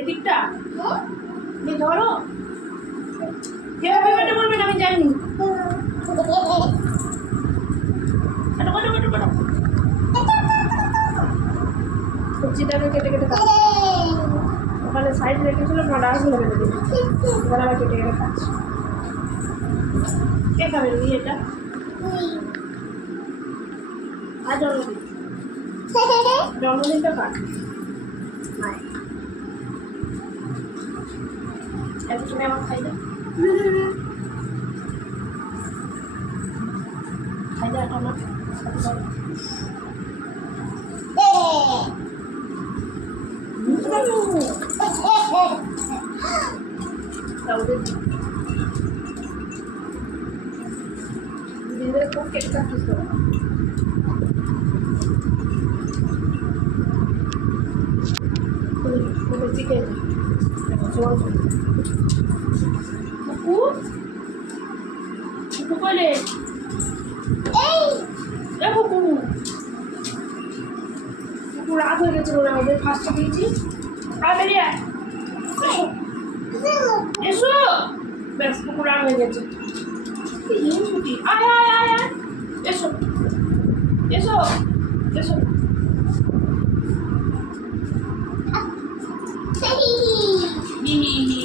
এদিকটা যে ধরো যেভাবে বেটে বলবেন আমি জানি। সবজিটাকে কেটে কেটে ওখানে সাইড রেখেছিল ডালগুলো কেটে দিয়েছি, এবার আবার কেটে কেটে খাচ্ছি। কে খাবে রুই এটা? আর জন্মদিনটা কাট এত সময় আমার খাই না, খাই না আমার দিনের খুব কেটে কাটছিস তো। চিকেন কুকুর কুকুর বলে কুকুর রাত হয়ে গেছিল, ওদের ফার্স্টে দিয়েছি। আর বেরিয়ে এসো, ব্যাস কুকুর রাত হয়ে গেছে। আয় আয় আয় আয়, এসো এসো এসো। হি হি হি।